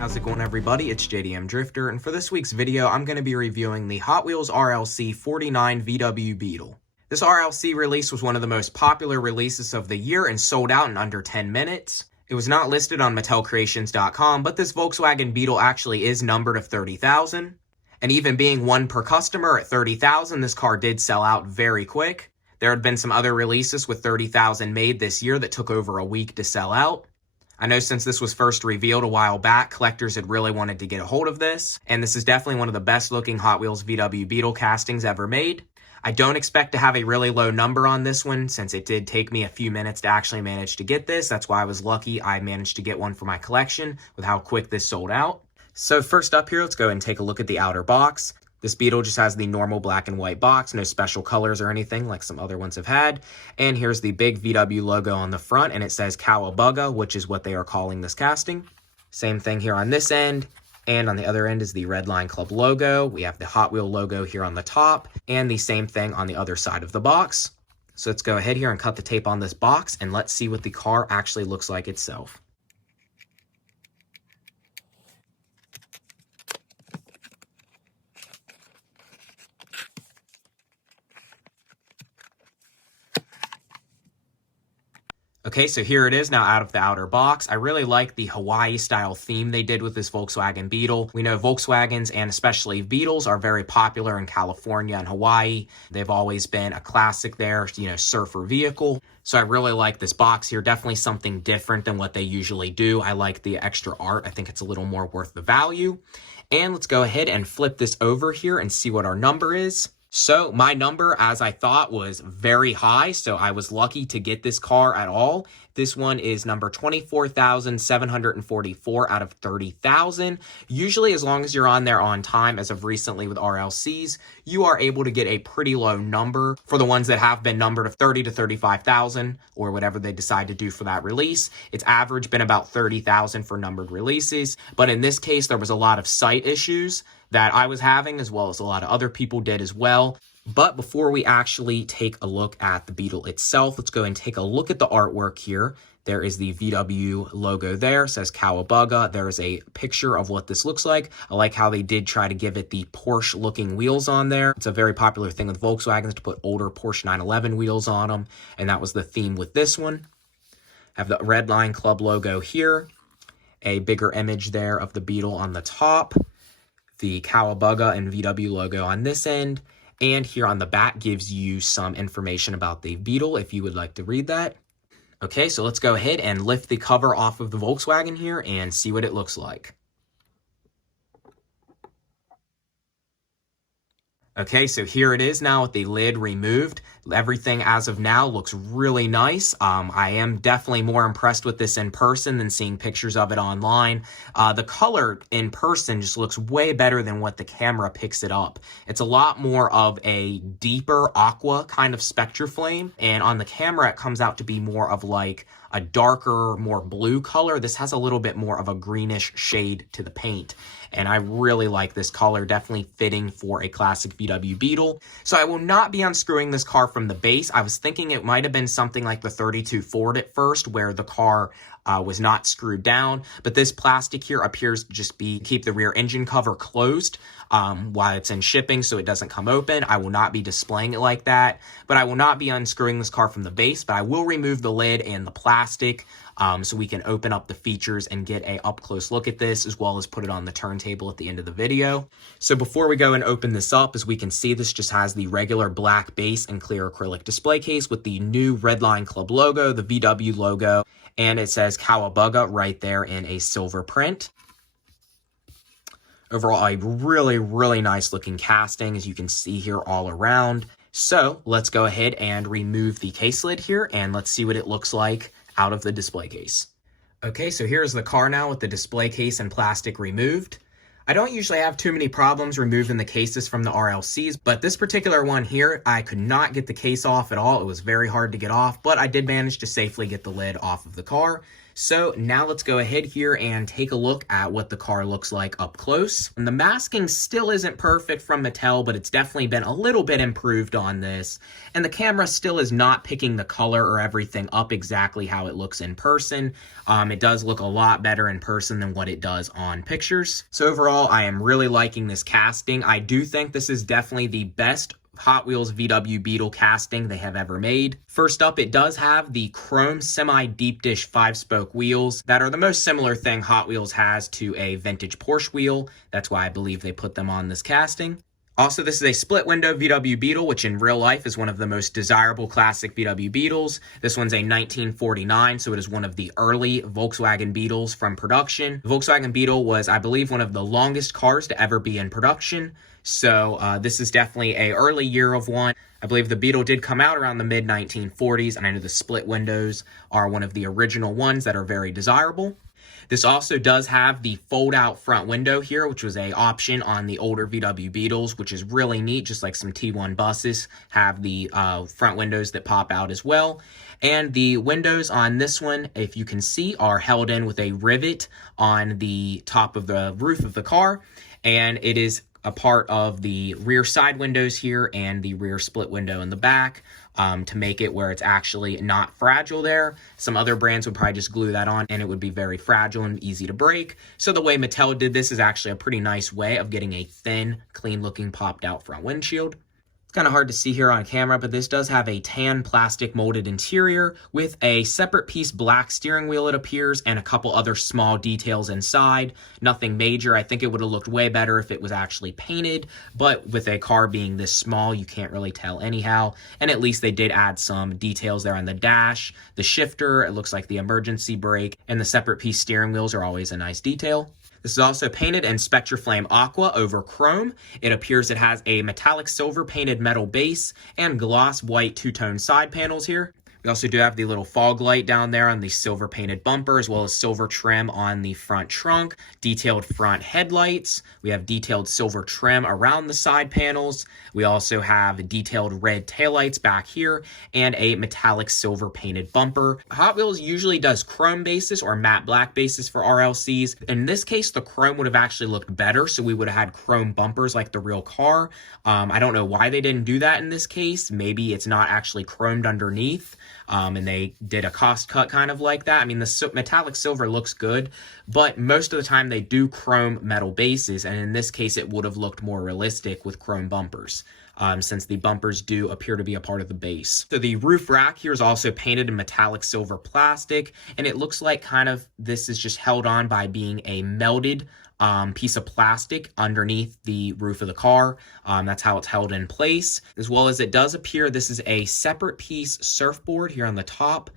How's it going, everybody? It's JDM Drifter, and for this week's video, I'm going to be reviewing the Hot Wheels RLC 49 VW Beetle. This RLC release was one of the most popular releases of the year and sold out in under 10 minutes. It was not listed on MattelCreations.com, but this Volkswagen Beetle actually is numbered of 30,000. And even being one per customer at 30,000, this car did sell out very quick. There had been some other releases with 30,000 made this year that took over a week to sell out. I know since this was first revealed a while back, collectors had really wanted to get a hold of this, and this is definitely one of the best looking Hot Wheels VW Beetle castings ever made. I don't expect to have a really low number on this one, since it did take me a few minutes to actually manage to get this. That's why I was lucky I managed to get one for my collection with how quick this sold out. So first up here, let's go and take a look at the outer box. This Beetle just has the normal black and white box, no special colors or anything like some other ones have had. And here's the big VW logo on the front, and it says KAWA-BUG-A, which is what they are calling this casting. Same thing here on this end, and on the other end is the Redline Club logo. We have the Hot Wheel logo here on the top, and the same thing on the other side of the box. So let's go ahead here and cut the tape on this box, and let's see what the car actually looks like itself. Okay, so here it is now out of the outer box. I really like the Hawaii style theme they did with this Volkswagen Beetle. We know Volkswagens and especially Beetles are very popular in California and Hawaii. They've always been a classic there, surfer vehicle. So I really like this box here. Definitely something different than what they usually do. I like the extra art. I think it's a little more worth the value. And let's go ahead and flip this over here and see what our number is. So my number, as I thought, was very high, so I was lucky to get this car at all. This one is number 24,744 out of 30,000. Usually, as long as you're on there on time, as of recently with RLCs, you are able to get a pretty low number for the ones that have been numbered of 30 to 35,000 or whatever they decide to do for that release. It's average been about 30,000 for numbered releases, but in this case, there was a lot of site issues that I was having, as well as a lot of other people did as well. But before we actually take a look at the Beetle itself, let's go and take a look at the artwork here. There is the VW logo there, it says KAWA-BUG-A. There is a picture of what this looks like. I like how they did try to give it the Porsche-looking wheels on there. It's a very popular thing with Volkswagens to put older Porsche 911 wheels on them, and that was the theme with this one. I have the Redline Club logo here, a bigger image there of the Beetle on the top, the KAWA-BUG-A and VW logo on this end, and here on the back gives you some information about the Beetle if you would like to read that. Okay, so let's go ahead and lift the cover off of the Volkswagen here and see what it looks like. Okay, so here it is now with the lid removed. Everything as of now looks really nice. I am definitely more impressed with this in person than seeing pictures of it online. The color in person just looks way better than what the camera picks it up. It's a lot more of a deeper aqua kind of spectra flame, and on the camera it comes out to be more of like a darker, more blue color. This has a little bit more of a greenish shade to the paint, and I really like this color, definitely fitting for a classic VW Beetle. So I will not be unscrewing this car from the base. I was thinking it might have been something like the 32 Ford at first, where the car was not screwed down, but this plastic here appears to just keep the rear engine cover closed while it's in shipping, so it doesn't come open. I will not be displaying it like that, but I will not be unscrewing this car from the base, but I will remove the lid and the plastic so we can open up the features and get a up-close look at this, as well as put it on the turntable at the end of the video. So before we go and open this up, as we can see, this just has the regular black base and clear acrylic display case with the new Redline Club logo, the VW logo, and it says KAWA-BUG-A right there in a silver print. Overall, a really, really nice looking casting, as you can see here all around. So let's go ahead and remove the case lid here, and let's see what it looks like out of the display case. Okay, so here's the car now with the display case and plastic removed. I don't usually have too many problems removing the cases from the RLCs, but this particular one here, I could not get the case off at all. It was very hard to get off, but I did manage to safely get the lid off of the car. So now let's go ahead here and take a look at what the car looks like up close. And the masking still isn't perfect from Mattel, but it's definitely been a little bit improved on this. And the camera still is not picking the color or everything up exactly how it looks in person. It does look a lot better in person than what it does on pictures. So overall, I am really liking this casting. I do think this is definitely the best Hot Wheels VW Beetle casting they have ever made. First up, it does have the chrome semi-deep dish 5-spoke wheels that are the most similar thing Hot Wheels has to a vintage Porsche wheel. That's why I believe they put them on this casting. Also, this is a split window VW Beetle, which in real life is one of the most desirable classic VW Beetles. This one's a 1949, so it is one of the early Volkswagen Beetles from production. The Volkswagen Beetle was, I believe, one of the longest cars to ever be in production. So this is definitely a early year of one. I believe the Beetle did come out around the mid-1940s, and I know the split windows are one of the original ones that are very desirable. This also does have the fold-out front window here, which was an option on the older VW Beetles, which is really neat, just like some T1 buses have the front windows that pop out as well. And the windows on this one, if you can see, are held in with a rivet on the top of the roof of the car, and it is a part of the rear side windows here and the rear split window in the back to make it where it's actually not fragile there. Some other brands would probably just glue that on and it would be very fragile and easy to break. So the way Mattel did this is actually a pretty nice way of getting a thin, clean looking popped out front windshield. It's kind of hard to see here on camera, but this does have a tan plastic molded interior with a separate piece black steering wheel, it appears, and a couple other small details inside. Nothing major. I think it would have looked way better if it was actually painted, but with a car being this small, you can't really tell anyhow. And at least they did add some details there on the dash. The shifter, it looks like the emergency brake, and the separate piece steering wheels are always a nice detail. This is also painted in Spectraflame Aqua over chrome. It appears it has a metallic silver painted metal base and gloss white two-tone side panels here. We also do have the little fog light down there on the silver painted bumper, as well as silver trim on the front trunk, detailed front headlights. We have detailed silver trim around the side panels. We also have detailed red taillights back here and a metallic silver painted bumper. Hot Wheels usually does chrome bases or matte black bases for RLCs. In this case, the chrome would have actually looked better, so we would have had chrome bumpers like the real car. I don't know why they didn't do that in this case. Maybe it's not actually chromed underneath. And they did a cost cut kind of like that. I mean, the metallic silver looks good, but most of the time they do chrome metal bases, and in this case it would have looked more realistic with chrome bumpers, since the bumpers do appear to be a part of the base. So the roof rack here is also painted in metallic silver plastic, and it looks like kind of this is just held on by being a melted piece of plastic underneath the roof of the car. That's how it's held in place. As well as it does appear this is a separate piece surfboard here on the top.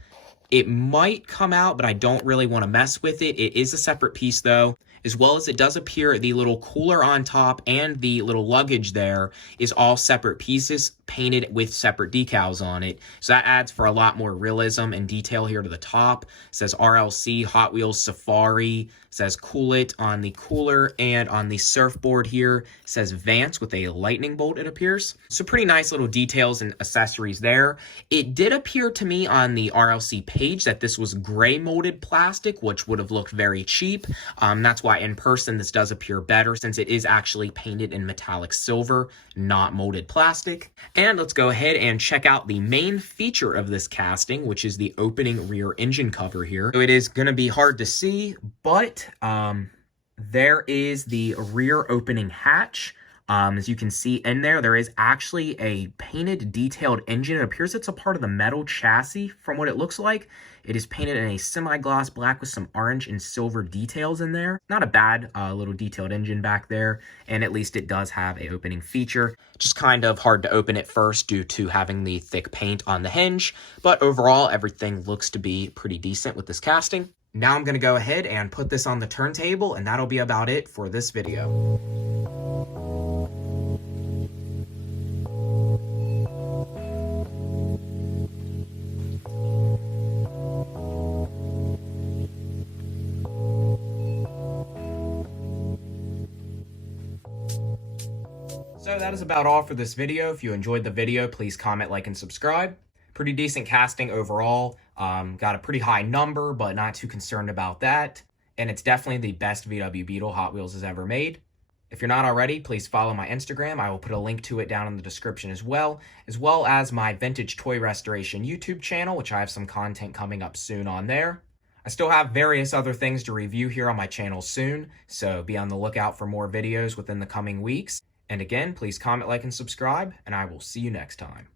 It might come out, but I don't really want to mess with it. It is a separate piece though. As well as it does appear the little cooler on top and the little luggage there is all separate pieces painted with separate decals on it. So that adds for a lot more realism and detail here to the top. It says RLC, Hot Wheels Safari. It says Cool It on the cooler, and on the surfboard here it says Vance with a lightning bolt, it appears. So pretty nice little details and accessories there. It did appear to me on the RLC page that this was gray molded plastic, which would have looked very cheap. That's why in person this does appear better, since it is actually painted in metallic silver, not molded plastic. And let's go ahead and check out the main feature of this casting, which is the opening rear engine cover here. So it is going to be hard to see, but there is the rear opening hatch. As you can see in there, there is actually a painted detailed engine. It appears it's a part of the metal chassis from what it looks like. It is painted in a semi-gloss black with some orange and silver details in there. Not a bad little detailed engine back there, and at least it does have a opening feature. Just kind of hard to open it first due to having the thick paint on the hinge, but overall everything looks to be pretty decent with this casting. Now I'm going to go ahead and put this on the turntable, and that'll be about it for this video. So that is about all for this video. If you enjoyed the video, please comment, like, and subscribe. Pretty decent casting overall. Got a pretty high number, but not too concerned about that. And it's definitely the best VW Beetle Hot Wheels has ever made. If you're not already, please follow my Instagram. I will put a link to it down in the description as well as my vintage toy restoration YouTube channel, which I have some content coming up soon on there. I still have various other things to review here on my channel soon, so be on the lookout for more videos within the coming weeks. And again, please comment, like, and subscribe, and I will see you next time.